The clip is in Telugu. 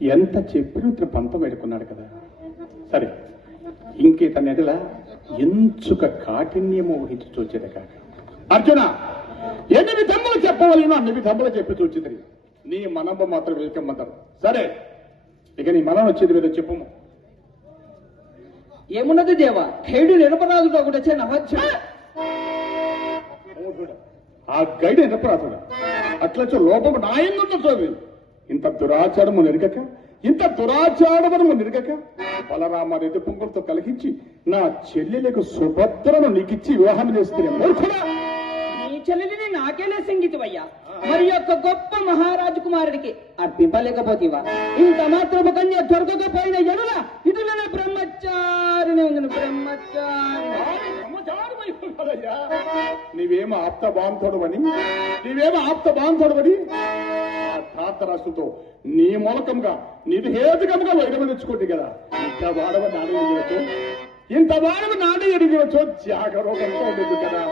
ఎంత చెప్పిన ఇతను పంతం వేడుకున్నాడు కదా. సరే, ఇంకేతని ఎడల ఎంచుక కాఠిన్యము ఊహించి చూచేది కాక. అర్జున, ఎన్ని విధములు చెప్పవలను అన్ని విధములు చెప్పి చూచిది. నీ మనమ్మ మాత్రం వెల్కమ్మంటారు. సరే, ఇక నీ మనం వచ్చేది మీద చెప్పము. ఏమున్నది దేవా, ఖేడు నిరపరాధుడు ఒకటి వచ్చే నవచ్చ. ఆ గైడ్ నిరపరాధుడు అట్లొచ్చే లోపము నాయందున్న చోవి. ఇంత దురాచారము నెరగక, ఇంత దురాచారము నెరగక బలరామ రెడ్డి పుంగులతో కలిగించి నా చెల్లెలకు సుభద్రను నీకిచ్చి వివాహం చేస్తే మూర్ఖుడా. నీ చెల్లెలిని నాకేలే సంగీతమయ్యా, మరి యొక్క గొప్ప మహారాజు కుమారుడికి అర్పింపలేకపోతేవా? ఇంత మాత్రము కన్య దొరకకపోయిన ఎడల ఇటులన బ్రహ్మచారిని ఉంది. బ్రహ్మచారి నీవేమో ఆప్త బాంధుడవని, నీవేమో ఆప్త బాంధుడవని ఆ ధాతరాశుతో నీ మూలకంగా నిర్హేతుకంగా వైరమని తెచ్చుకోండి కదా. ఇంత వాడవ నాడే ఎదిగవచ్చు, ఇంత వాడవ నాడే ఎదిగవచ్చు. జాగరూకంగా ఉండదు కదా.